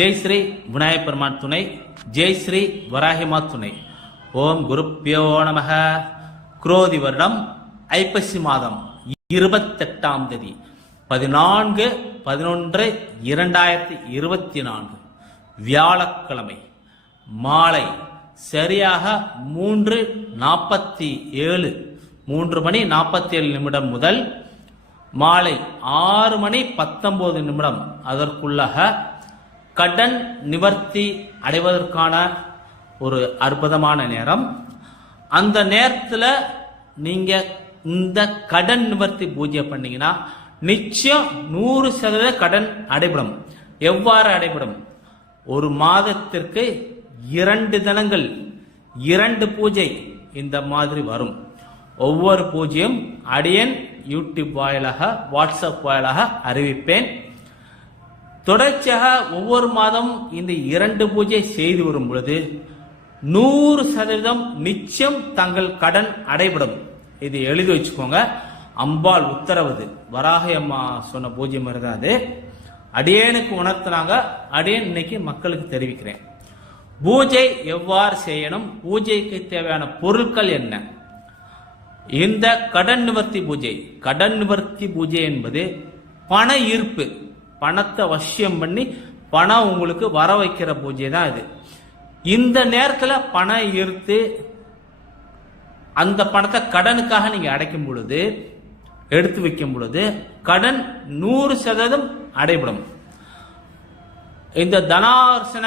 ஜெய் ஸ்ரீ விநாயகப் பெருமான் துணை ஜெய் ஸ்ரீ வராகிமா துணை. ஓம் குருப்பியோ நமக. குரோதி வருடம் ஐப்பசி மாதம் இருபத்தெட்டாம் தேதி பதினான்கு பதினொன்று இரண்டாயிரத்தி இருபத்தி நான்கு. வியாழக்கிழமை மாலை சரியாக மூன்று நாற்பத்தி ஏழு மூன்று மணி நாற்பத்தி ஏழு நிமிடம் முதல் மாலை ஆறு மணி பத்தொன்பது நிமிடம் அதற்குள்ளாக கடன் நிவர்த்தி அடைவதற்கான ஒரு அற்புதமான நேரம். அந்த நேரத்தில் நீங்க இந்த கடன் நிவர்த்தி பூஜை பண்ணீங்கன்னா நிச்சயம் நூறு சதவீத கடன் அடைபடும். எவ்வாறு அடைபடும்? ஒரு மாதத்திற்கு இரண்டு தினங்கள் இரண்டு பூஜை இந்த மாதிரி வரும். ஒவ்வொரு பூஜையும் அடியன் யூடியூப் வாயிலாக வாட்ஸ்அப் வாயிலாக அறிவிப்பேன். தொடர்ச்சியாக ஒவ்வொரு மாதம் இந்த இரண்டு பூஜை செய்து வரும் பொழுது நூறு சதவீதம் நிச்சயம் தங்கள் கடன் அடைபடும். இது எழுதி வச்சுக்கோங்க. அம்பாள் உத்தரவுது. வராக அம்மா சொன்ன பூஜை மாதிரி தான் அது. அடியேனுக்கு உணர்த்தினாங்க. அடியேன் இன்னைக்கு மக்களுக்கு தெரிவிக்கிறேன். பூஜை எவ்வாறு செய்யணும்? பூஜைக்கு தேவையான பொருட்கள் என்ன? இந்த கடன் நிவர்த்தி பூஜை. கடன் நிவர்த்தி பூஜை என்பது பண ஈர்ப்பு. பணத்தை வசியம் பண்ணி பணம் உங்களுக்கு வர வைக்கிற பூஜை தான் இது. இந்த நேரத்தில் பணம் ஈர்த்து அந்த பணத்தை கடனுக்காக நீங்கள் அடைக்கும் பொழுது எடுத்து வைக்கும் பொழுது கடன் நூறு சதவீதம் அடைபடும். இந்த தனார்சன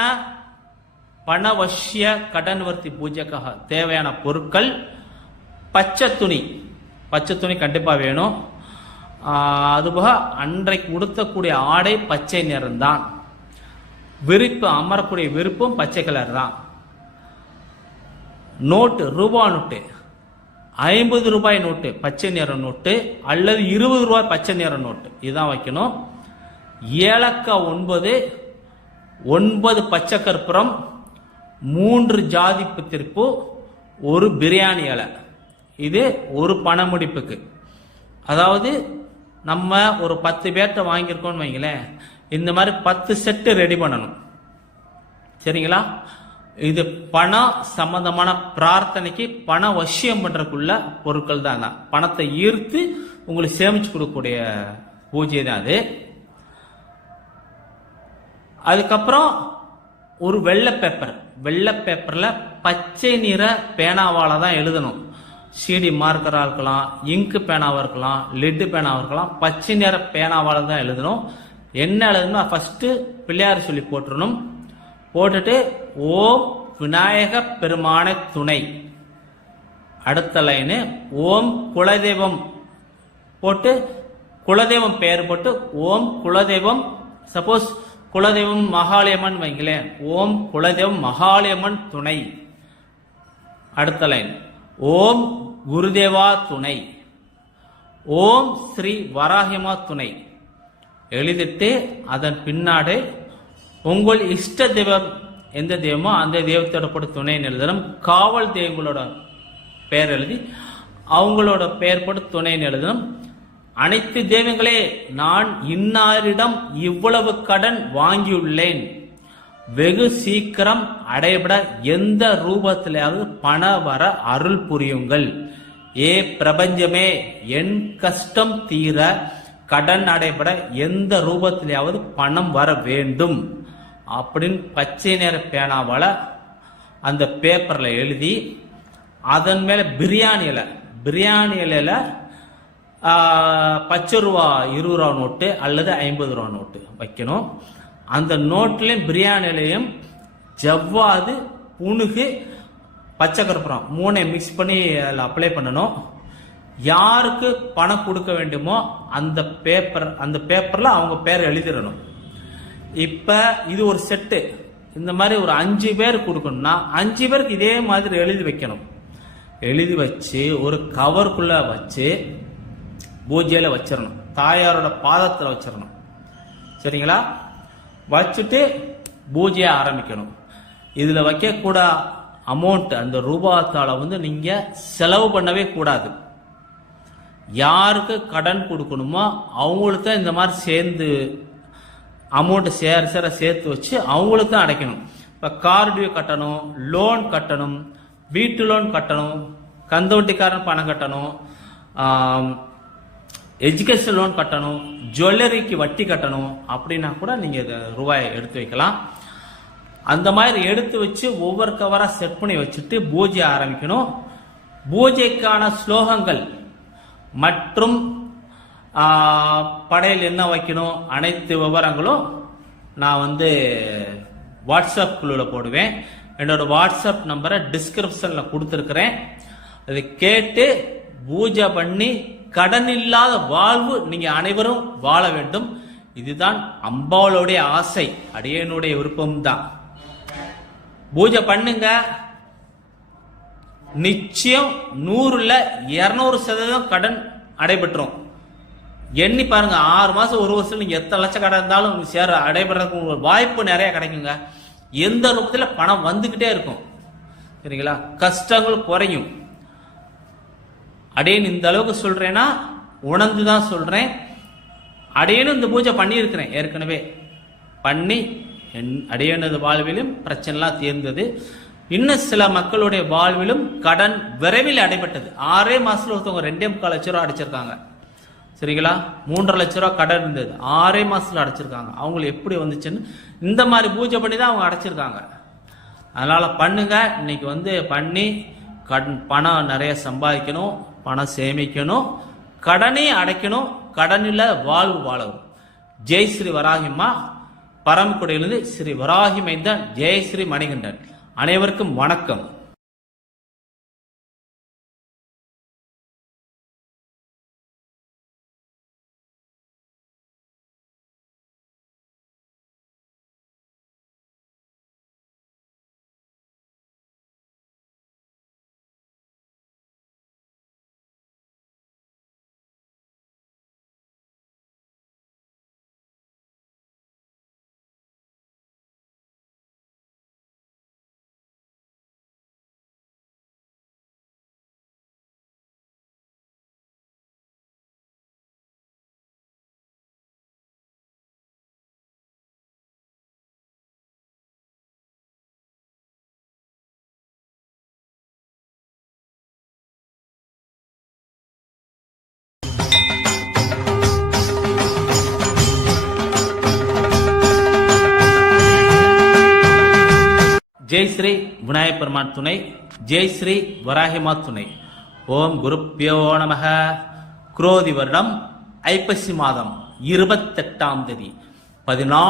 பணவசிய கடன்வர்த்தி பூஜைக்காக தேவையான பொருட்கள் பச்சை துணி பச்சை துணி கண்டிப்பாக வேணும். அதுபோக அன்றைக்கு உடுத்தக்கூடிய ஆடை பச்சை நிறம்தான். விருப்பு அமரக்கூடிய விருப்பம் பச்சை கலர் தான். நோட்டு ரூபா நோட்டு. ஐம்பது ரூபாய் நோட்டு பச்சை நிற நோட்டு அல்லது இருபது ரூபாய் பச்சை நிற நோட்டு. இதுதான் வைக்கணும். ஏலக்காய் ஒன்பது ஒன்பது பச்சை கற்பூரம் மூன்று ஜாதி திருப்பு ஒரு பிரியாணி இலை. இது ஒரு பண முடிப்புக்கு அதாவது நம்ம ஒரு பத்து பேர்கிட்ட வாங்கியிருக்கோம்னு வைங்களேன் இந்த மாதிரி பத்து செட்டு ரெடி பண்ணணும். சரிங்களா? இது பணம் சம்பந்தமான பிரார்த்தனைக்கு பண வசியம் பண்றதுக்குள்ள பொருட்கள் தான் தான் பணத்தை ஈர்த்து உங்களுக்கு சேமிச்சு கொடுக்கக்கூடிய பூஜை தான் அது. அதுக்கப்புறம் ஒரு வெள்ளை பேப்பர் வெள்ளை பேப்பர்ல பச்சை நிற பேனாவால தான் எழுதணும். சிடி மார்க்கராக இருக்கலாம் இங்கு பேனாவாக இருக்கலாம் லெட்டு பேனாவாக இருக்கலாம் பச்சை நிற பேனாவால் தான் எழுதணும். என்ன எழுதணும் ஃபஸ்ட்டு பிள்ளையார் சொல்லி போட்டுடணும் போட்டுட்டு ஓம் விநாயக பெருமான துணை. அடுத்த லைனு ஓம் குலதெய்வம் போட்டு குலதெய்வம் பெயர் போட்டு ஓம் குலதெய்வம் சப்போஸ் குலதெய்வம் மகாலியம்மன் வைங்களேன் ஓம் குலதெய்வம் மகாளியம்மன் துணை. அடுத்த லைன் ஓம் குருதேவா துணை. ஓம் ஸ்ரீ வராகிமா துணை. எழுதிட்டு அதன் பின்னாடு உங்கள் இஷ்ட தெய்வம் எந்த தெய்வமோ அந்த தெய்வத்தோட போட்டு துணைன்னு எழுதணும் காவல் தெய்வங்களோட பெயர் எழுதி அவங்களோட பெயர் போட்டு துணைன்னு எழுதணும் அனைத்து தெய்வங்களே நான் இன்னாரிடம் இவ்வளவு கடன் வாங்கியுள்ளேன். வெகு சீக்கிரம் அடைபட எந்த ரூபத்திலாவது பண வர அருள் புரியுங்கள். ஏ பிரபஞ்சமே என் கஷ்டம் தீர கடன் அடைபட எந்த ரூபத்திலாவது பணம் வர வேண்டும். அப்படின்னு பச்சை நிற பேனாவால அந்த பேப்பர்ல எழுதி அதன் மேல பிரியாணி இலை பிரியாணி பச்சை ரூபா இருபது ரூபா நோட்டு அல்லது ஐம்பது ரூபா நோட்டு வைக்கணும். அந்த நோட்லையும் பிரியாணிலையும் ஜவ்வாது புணுகு பச்சை கற்பூரம் மூணையும் மிக்ஸ் பண்ணி அதில் அப்ளை பண்ணணும். யாருக்கு பணம் கொடுக்க வேண்டுமோ அந்த பேப்பர் அந்த பேப்பரில் அவங்க பேர் எழுதிடணும். இப்போ இது ஒரு செட்டு இந்த மாதிரி ஒரு அஞ்சு பேர் கொடுக்கணும்னா அஞ்சு பேருக்கு இதே மாதிரி எழுதி வைக்கணும். எழுதி வச்சு ஒரு கவருக்குள்ளே வச்சு பூஜையில் வச்சிடணும். தாயாரோட பாதத்தில் வச்சிடணும். சரிங்களா? வச்சுட்டு பூஜையை ஆரம்பிக்கணும். இதில் வைக்கக்கூட அமௌண்ட் அந்த ரூபாத்தால வந்து நீங்கள் செலவு பண்ணவே கூடாது. யாருக்கு கடன் கொடுக்கணுமோ அவங்களுக்கு தான் இந்த மாதிரி சேர்ந்து அமௌண்ட்டு சேர சேர சேர்த்து வச்சு அவங்களுக்கு தான் அடைக்கணும். இப்போ கார் டியூ கட்டணும் லோன் கட்டணும் வீட்டு லோன் கட்டணும் கந்தவட்டிக்காரன் பணம் கட்டணும் எஜுகேஷன் லோன் கட்டணும் ஜுவல்லரிக்கு வட்டி கட்டணும் அப்படின்னா கூட நீங்கள் இத ரூபாயை எடுத்து வைக்கலாம். அந்த மாதிரி எடுத்து வச்சு ஒவ்வொரு கவராக செட் பண்ணி வச்சுட்டு பூஜை ஆரம்பிக்கணும். பூஜைக்கான ஸ்லோகங்கள் மற்றும் படையில் என்ன வைக்கணும் அனைத்து விவரங்களும் நான் வந்து வாட்ஸ்அப் குழுவில் போடுவேன். என்னோட வாட்ஸ்அப் நம்பரை டிஸ்கிரிப்ஷனில் கொடுத்துருக்குறேன். அதை கேட்டு பூஜை பண்ணி கடன் இல்லாத வாழ்வு நீங்க அனைவரும் வாழ வேண்டும். இதுதான் அம்பாளுடைய ஆசை அடியனுடைய விருப்பம்தான். பூஜை பண்ணுங்க. நிச்சயம் நூறுல இருநூறு சதவீதம் கடன் அடைபெற்றோம். எண்ணி பாருங்க ஆறு மாசம் ஒரு வருஷம் நீங்க எத்தனை லட்சம் கடன் இருந்தாலும் சேர அடைபடுறதுக்கு உங்களுக்கு வாய்ப்பு நிறைய கிடைக்குங்க. எந்த ரூபத்தில் பணம் வந்துகிட்டே இருக்கும். சரிங்களா? கஷ்டங்கள் குறையும். அடேன் இந்த அளவுக்கு சொல்றேன்னா உணர்ந்து தான் சொல்றேன். அடையனும் இந்த பூஜை பண்ணியிருக்கிறேன் ஏற்கனவே. பண்ணி என் அடையனது வாழ்விலும் பிரச்சனைலாம் தீர்ந்தது. இன்னும் சில மக்களுடைய வாழ்விலும் கடன் விரைவில் அடைபட்டது. ஆறே மாசத்துல ஒருத்தவங்க ரெண்டே முக்கால் லட்ச ரூபா அடைச்சிருக்காங்க. சரிங்களா? மூன்றரை லட்ச ரூபா கடன் இருந்தது. ஆறே மாசத்துல அடைச்சிருக்காங்க. அவங்களுக்கு எப்படி வந்துச்சுன்னு இந்த மாதிரி பூஜை பண்ணி தான் அவங்க அடைச்சிருக்காங்க. அதனால பண்ணுங்க. இன்னைக்கு வந்து பண்ணி கடன் பணம் நிறைய சம்பாதிக்கணும். பணம் சேமிக்கணும் கடனை அடைக்கணும் கடனில் வாழ்வு வாழவும் ஜெய் ஸ்ரீ வராகிம்மா. பரமக்குடியிலிருந்து ஸ்ரீ வராகி மைந்தன் ஜெய் ஸ்ரீ மணிகண்டன். அனைவருக்கும் வணக்கம். ஜெய் ஸ்ரீ விநாயகப் பெருமான் துணை ஜெய் ஸ்ரீ வராகிமா துணை. ஓம் குருப்பியோ நமக. குரோதி வருடம் ஐப்பசி மாதம் இருபத்தெட்டாம் தேதி பதினாலு